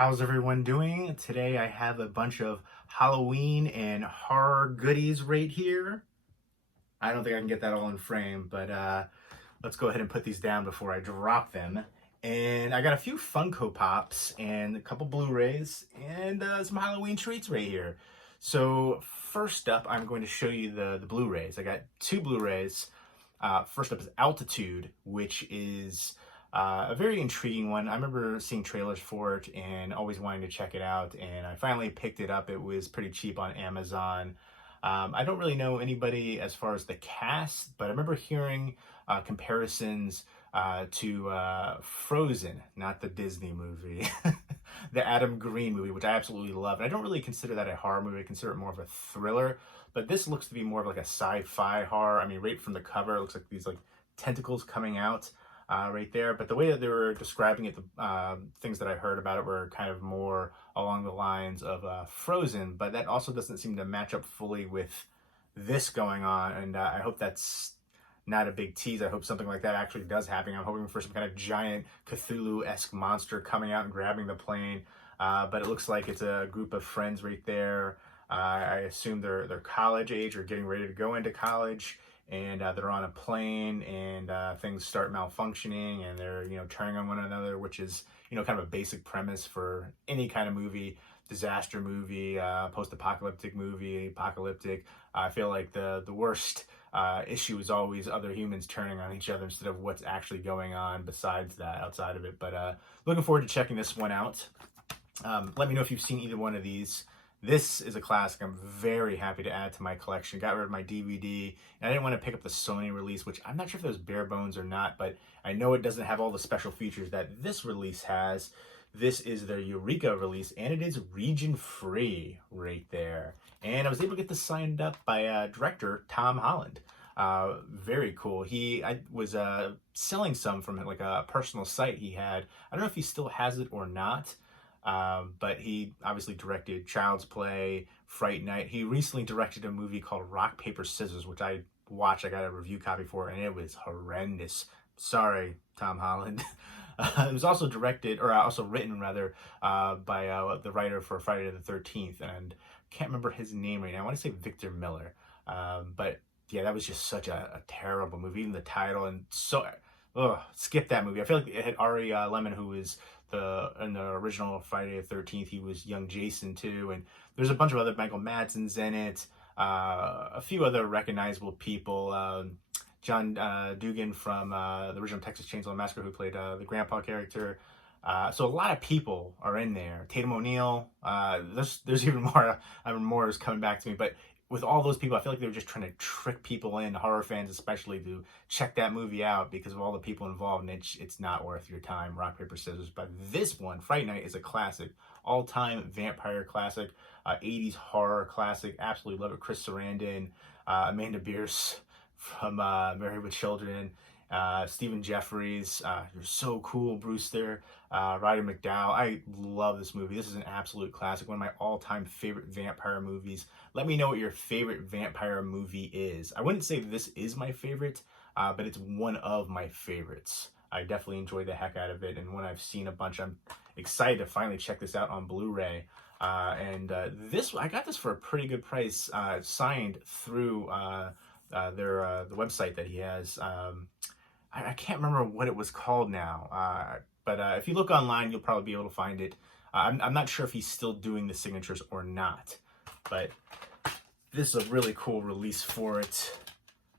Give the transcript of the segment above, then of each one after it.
How's everyone doing? Today I have a bunch of Halloween and horror goodies right here. I don't think I can get that all in frame, but let's go ahead and put these down before I drop them. And I got a few Funko Pops and a couple Blu-rays and some Halloween treats right here. So first up, I'm going to show you the Blu-rays. I got two Blu-rays. First up is Altitude, which is a very intriguing one. I remember seeing trailers for it and always wanting to check it out, and I finally picked it up. It was pretty cheap on Amazon. I don't really know anybody as far as the cast, but I remember hearing comparisons to Frozen, not the Disney movie, the Adam Green movie, which I absolutely love. And I don't really consider that a horror movie. I consider it more of a thriller, but this looks to be more of like a sci-fi horror. I mean, right from the cover, it looks like these like tentacles coming out right there. But the way that they were describing it, the things that I heard about it were kind of more along the lines of Frozen, but that also doesn't seem to match up fully with this going on. And I hope that's not a big tease. I hope something like that actually does happen. I'm hoping for some kind of giant Cthulhu-esque monster coming out and grabbing the plane. But it looks like it's a group of friends right there. I assume they're college age or getting ready to go into college, and they're on a plane, and things start malfunctioning, and they're turning on one another, which is kind of a basic premise for any kind of movie, disaster movie, post-apocalyptic movie, apocalyptic. I feel like the worst issue is always other humans turning on each other instead of what's actually going on besides that, outside of it. But looking forward to checking this one out. Let me know if you've seen either one of these. This is a classic I'm very happy to add to my collection. Got rid of my DVD, and I didn't want to pick up the Sony release, which I'm not sure if it was bare bones or not, but I know it doesn't have all the special features that this release has. This is their Eureka release, and it is region-free right there. And I was able to get this signed up by director Tom Holland. Very cool. I was selling some from like a personal site he had. I don't know if he still has it or not. But he obviously directed Child's Play, Fright Night. He recently directed a movie called Rock, Paper, Scissors, which I watched. I got a review copy for, and it was horrendous. Sorry, Tom Holland. It was also written rather, by the writer for Friday the 13th, and can't remember his name right now. I want to say Victor Miller. But yeah, that was just such a terrible movie. Even the title, and skip that movie. I feel like it had Ari Lemon, who was in the original Friday the 13th. He was young Jason too, and there's a bunch of other Michael Madsen's in it. A few other recognizable people. John Dugan from the original Texas Chainsaw Massacre, who played the grandpa character. So a lot of people are in there. Tatum O'Neal. There's even more. More is coming back to me, but with all those people, I feel like they were just trying to trick people in, horror fans especially, to check that movie out because of all the people involved, and it's not worth your time. Rock, Paper, Scissors. But this one, Fright Night, is a classic. All-time vampire classic. 80s horror classic. Absolutely love it. Chris Sarandon, Amanda Bierce from Married with Children, Stephen Jeffries, You're So Cool, Brewster, Roddy McDowall. I love this movie. This is an absolute classic, one of my all-time favorite vampire movies. Let me know what your favorite vampire movie is. I wouldn't say this is my favorite, but it's one of my favorites. I definitely enjoy the heck out of it, and when I've seen a bunch, I'm excited to finally check this out on Blu-ray. I got this for a pretty good price, signed through the website that he has. I can't remember what it was called now, but if you look online, you'll probably be able to find it. I'm not sure if he's still doing the signatures or not, but this is a really cool release for it.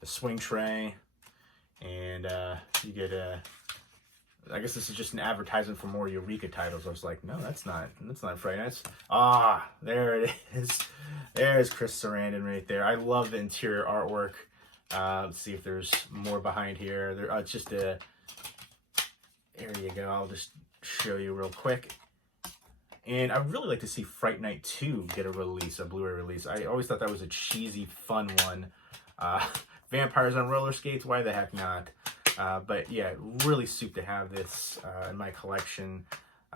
The swing tray, and you get I guess this is just an advertisement for more Eureka titles. I was like, no, that's not Friday Nights. There it is. There's Chris Sarandon right there. I love the interior artwork. Let's see if there's more behind here. It's just there you go. I'll just show you real quick. And I'd really like to see Fright Night 2 get a Blu-ray release. I always thought that was a cheesy, fun one. Vampires on roller skates, why the heck not? But yeah, really soup to have this in my collection,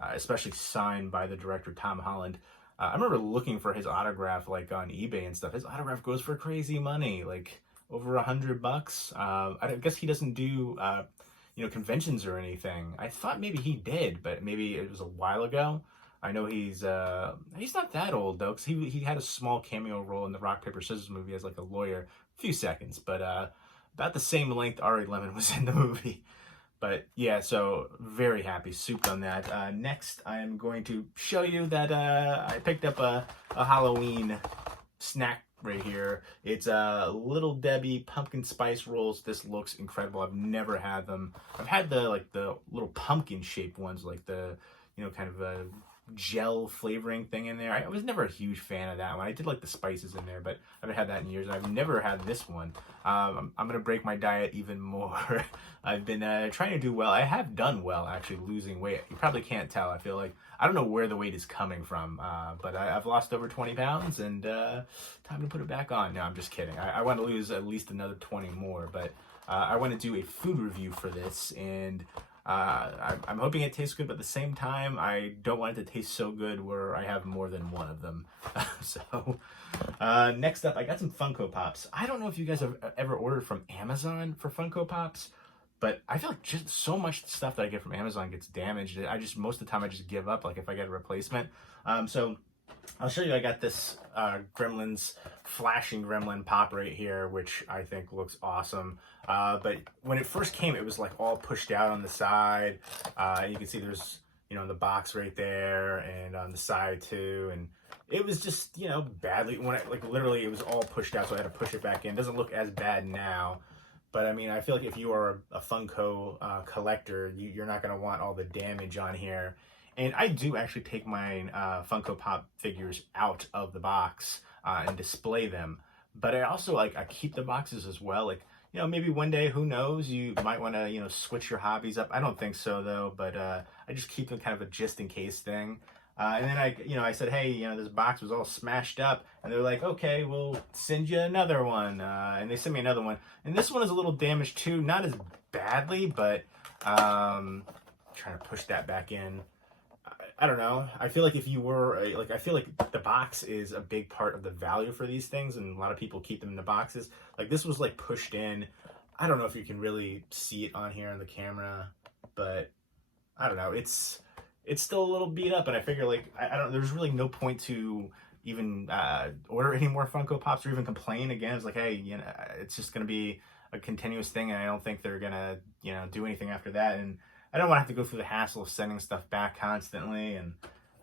especially signed by the director Tom Holland. I remember looking for his autograph like on eBay and stuff. His autograph goes for crazy money, like over $100. I guess he doesn't do conventions or anything. I thought maybe he did, but maybe it was a while ago. I know he's not that old though, because he had a small cameo role in the Rock Paper Scissors movie as like a lawyer, a few seconds, but about the same length Ari Lemon was in the movie. But yeah, so very happy, souped on that. Next, I'm going to show you that I picked up a Halloween snack right here. It's Little Debbie pumpkin spice rolls. This looks incredible. I've never had them. I've had the little pumpkin shaped ones, like the kind of a gel flavoring thing in there. I was never a huge fan of that one. I did like the spices in there, but I haven't had that in years. I've never had this one. I'm gonna break my diet even more. I've been trying to do well. I have done well, actually, losing weight. You probably can't tell. I feel like I don't know where the weight is coming from, but I've lost over 20 pounds, and time to put it back on. No, I'm just kidding. I want to lose at least another 20 more, but I want to do a food review for this, and I'm hoping it tastes good, but at the same time, I don't want it to taste so good where I have more than one of them. So, next up, I got some Funko Pops. I don't know if you guys have ever ordered from Amazon for Funko Pops, but I feel like just so much stuff that I get from Amazon gets damaged. Most of the time, I just give up, like if I get a replacement. So I'll show you. I got this Gremlins flashing Gremlin pop right here, which I think looks awesome. But when it first came, it was like all pushed out on the side. You can see there's the box right there, and on the side too. And it was just badly literally it was all pushed out, so I had to push it back in. It doesn't look as bad now. But I mean, I feel like if you are a Funko collector, you're not going to want all the damage on here. And I do actually take my Funko Pop figures out of the box and display them. But I also I keep the boxes as well. Like, maybe one day, who knows, you might want to, switch your hobbies up. I don't think so though, but I just keep them kind of a just in case thing. And then I said, hey, this box was all smashed up, and they're like, okay, we'll send you another one. And they sent me another one, and this one is a little damaged too, not as badly, but trying to push that back in. I don't know. I feel like if you were I feel like the box is a big part of the value for these things, and a lot of people keep them in the boxes. Like this was like pushed in. I don't know if you can really see it on here on the camera, but I don't know. It's still a little beat up, and I figure I don't. There's really no point to even order any more Funko Pops or even complain again. It's like, hey, it's just gonna be a continuous thing, and I don't think they're gonna do anything after that. And I don't want to have to go through the hassle of sending stuff back constantly, and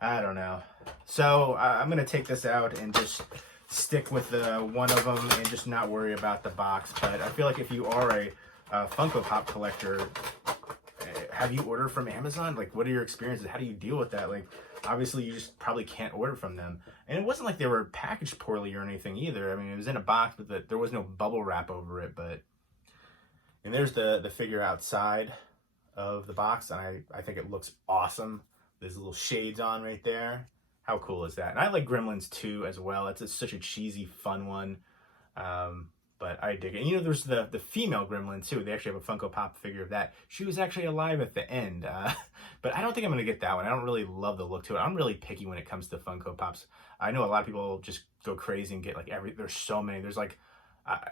I don't know. So I'm gonna take this out and just stick with one of them and just not worry about the box. But I feel like if you are a Funko Pop collector, have you ordered from Amazon? Like, what are your experiences? How do you deal with that? Like, obviously, you just probably can't order from them. And it wasn't like they were packaged poorly or anything either. I mean, it was in a box, but there was no bubble wrap over it. And there's the figure outside of the box, and I think it looks awesome. There's little shades on right there. How cool is that? And I like Gremlins 2 as well. It's such a cheesy, fun one. But I dig it. And there's the female Gremlin too. They actually have a Funko Pop figure of that. She was actually alive at the end. But I don't think I'm going to get that one. I don't really love the look to it. I'm really picky when it comes to Funko Pops. I know a lot of people just go crazy and get there's so many. There's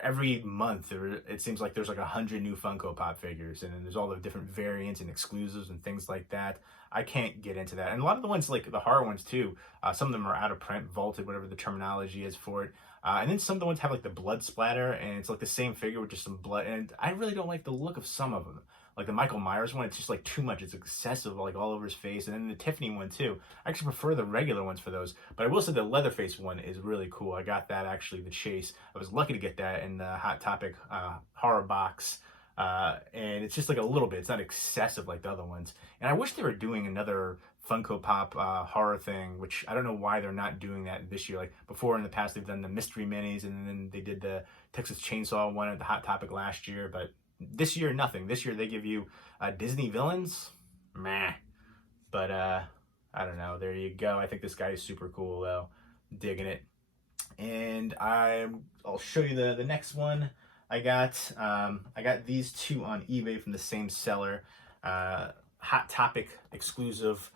every month it seems like there's 100 new Funko Pop figures, and then there's all the different variants and exclusives and things like that. I can't get into that. And a lot of the ones, like the horror ones too, some of them are out of print, vaulted, whatever the terminology is for it. And then some of the ones have the blood splatter, and it's the same figure with just some blood. And I really don't like the look of some of them. Like the Michael Myers one, it's just too much. It's excessive, all over his face. And then the Tiffany one too. I actually prefer the regular ones for those. But I will say the Leatherface one is really cool. I got that actually, the Chase. I was lucky to get that in the Hot Topic horror box. And it's just a little bit. It's not excessive like the other ones. And I wish they were doing another Funko Pop horror thing, which I don't know why they're not doing that this year. Like before in the past, they've done the mystery minis, and then they did the Texas Chainsaw one at the Hot Topic last year. But this year, nothing. This year, they give you Disney villains. Meh. But I don't know. There you go. I think this guy is super cool, though. Digging it. And I'll show you the next one I got. I got these two on eBay from the same seller. Hot Topic exclusive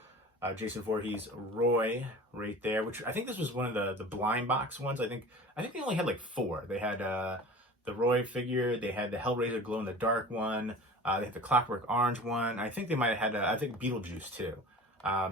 Jason Voorhees Roy right there, which I think this was one of the blind box ones. I think they only had 4. They had the Roy figure, they had the Hellraiser glow-in-the-dark one, they had the Clockwork Orange one. I think they might have had, I think Beetlejuice too.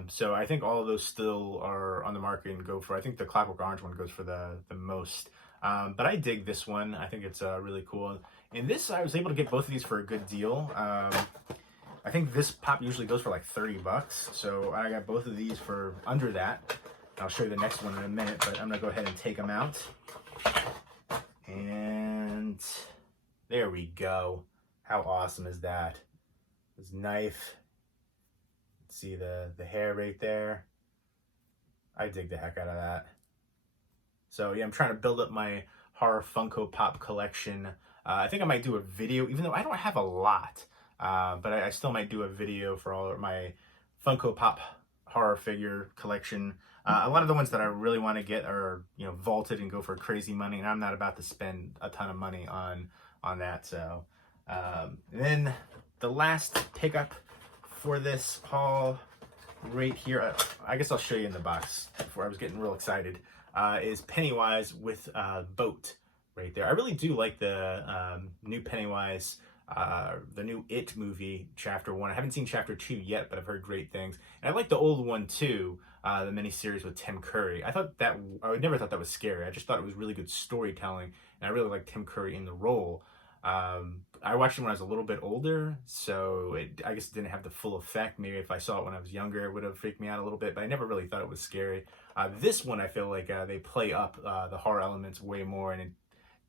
So I think all of those still are on the market and go for, I think the Clockwork Orange one goes for the most. But I dig this one. I think it's really cool. And this, I was able to get both of these for a good deal. I think this pop usually goes for like 30 bucks. So I got both of these for under that. I'll show you the next one in a minute, but I'm gonna go ahead and take them out. And there we go. How awesome is that? This knife. See the hair right there. I dig the heck out of that. So yeah, I'm trying to build up my horror Funko Pop collection. I think I might do a video, even though I don't have a lot, but I still might do a video for all of my Funko Pop horror figure collection. A lot of the ones that I really want to get are, you know, vaulted and go for crazy money, and I'm not about to spend a ton of money on that. So then the last pickup for this haul right here, I guess I'll show you in the box before I was getting real excited, is Pennywise with boat right there. I really do like the new Pennywise, the new It movie, Chapter 1. I haven't seen Chapter 2 yet, but I've heard great things. And I like the old one too, the miniseries with Tim Curry. I never thought that was scary. I just thought it was really good storytelling, and I really liked Tim Curry in the role. I watched it when I was a little bit older, so I guess it didn't have the full effect. Maybe if I saw it when I was younger, it would have freaked me out a little bit, but I never really thought it was scary. This one, I feel like they play up the horror elements way more, and it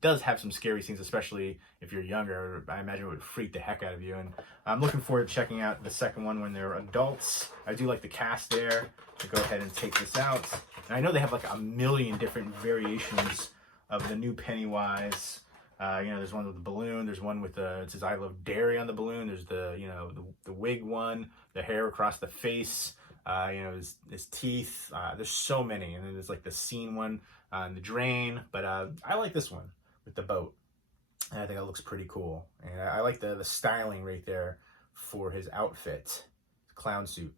does have some scary scenes, especially if you're younger. I imagine it would freak the heck out of you, and I'm looking forward to checking out the second one when they're adults. I do like the cast there. To go ahead and take this out. And I know they have like a million different variations of the new Pennywise. You know, there's one with the balloon. There's one with it says "I love dairy" on the balloon. There's the, you know, the wig one, the hair across the face. You know, his teeth. There's so many, and then there's like the scene one in the drain. But I like this one with the boat, and I think it looks pretty cool. And I like the styling right there for his outfit, clown suit.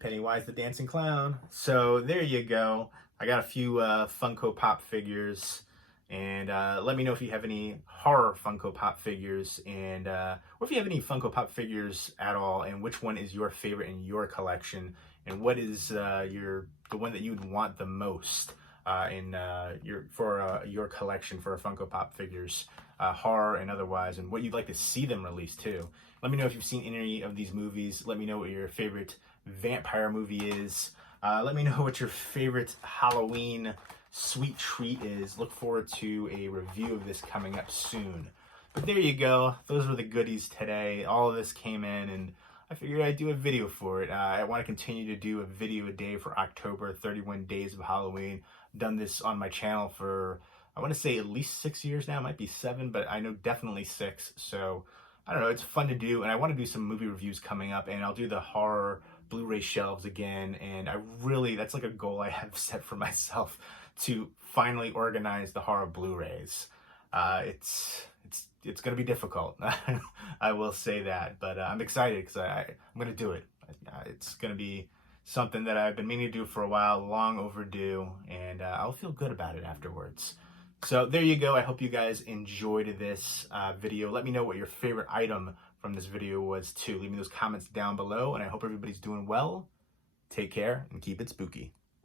Pennywise the Dancing Clown. So there you go. I got a few Funko Pop figures. And let me know if you have any horror Funko Pop figures, and or if you have any Funko Pop figures at all, and which one is your favorite in your collection, and what is the one that you'd want the most in your collection for Funko Pop figures, horror and otherwise, and what you'd like to see them release too. Let me know if you've seen any of these movies. Let me know what your favorite vampire movie is. Let me know what your favorite Halloween sweet treat is. Look forward to a review of this coming up soon. But there you go. Those were the goodies today. All of this came in, and I figured I'd do a video for it. I want to continue to do a video a day for October, 31 days of Halloween. I've done this on my channel for, I want to say at least 6 years now. It might be 7, but I know definitely 6. So I don't know. It's fun to do, and I want to do some movie reviews coming up, and I'll do the horror Blu-ray shelves again. And that's like a goal I have set for myself, to finally organize the horror Blu-rays. It's going to be difficult. I will say that, but I'm excited because I'm going to do it. It's going to be something that I've been meaning to do for a while, long overdue, and I'll feel good about it afterwards. So there you go. I hope you guys enjoyed this video. Let me know what your favorite item from this video was too. Leave me those comments down below, and I hope everybody's doing well. Take care and keep it spooky.